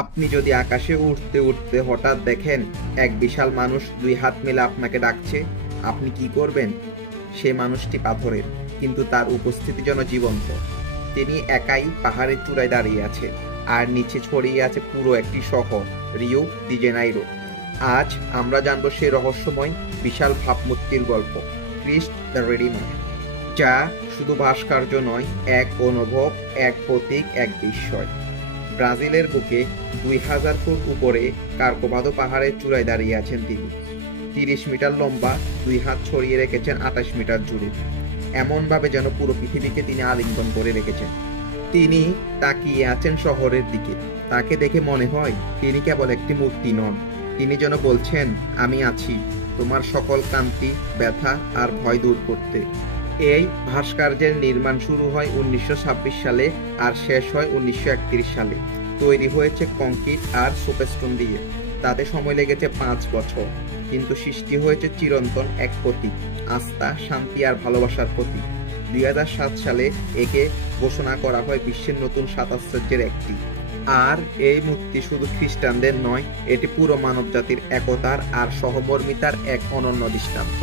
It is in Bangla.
আপনি যদি আকাশে উঠতে উঠতে হঠাৎ দেখেন এক বিশাল মানুষ 2 হাত মেলে আপনাকে ডাকছে, আপনি কি করবেন? সে মানুষটি পাথরের, কিন্তু তার উপস্থিতি যেন জীবন্ত। তিনি একাই পাহাড়ের চূড়ায় দাঁড়িয়ে আছে, আর নিচে ছড়িয়ে আছে পুরো একটি শহর, রিও ডি জেনাইরো। আজ আমরা জানবো সেই রহস্যময় বিশাল ভাবমূর্তির গল্প, ক্রিস্ট দ্য রেডিমার, যা শুধু ভাস্কর্য নয়, এক অনুভব, এক প্রতীক, এক বিস্ময়। ব্রাজিলের বুকে 2000 ফুট উপরে কার্কোভাদো পাহাড়ের চূড়ায় দাঁড়িয়ে আছেন তিনি। 30 মিটার লম্বা, 2 হাত ছড়িয়ে রেখেছেন 28 মিটার জুড়ে, এমনভাবে যেন পুরো পৃথিবীকে তিনি আলিঙ্গন করে রেখেছেন। তিনি তাকিয়ে আছেন শহরের দিকে। তাকে দেখে মনে হয় তিনি কেবল একটি মূর্তি নন, তিনি যেন বলছেন, আমি আছি, তোমার সকল ক্লান্তি, ব্যথা আর ভয় দূর করতে। এই ভাস্কর্যের নির্মাণ শুরু হয় 1926 সালে আর শেষ হয় 1931 সালে। তৈরি হয়েছে কংক্রিট আর সোপস্টোন দিয়ে। তাতে সময় লেগেছে 5 বছর, কিন্তু সৃষ্টি হয়েছে চিরন্তন এক প্রতীক, আস্থা, শান্তি আর ভালোবাসার প্রতীক। 2007 সালে একে ঘোষণা করা হয় বিশ্বের নতুন 7 আশ্চর্যের একটি। আর এই মূর্তি শুধু খ্রিস্টানদের নয়, এটি পুরো মানবজাতির একতার আর সহমর্মিতার এক অনন্য দৃষ্টান্ত।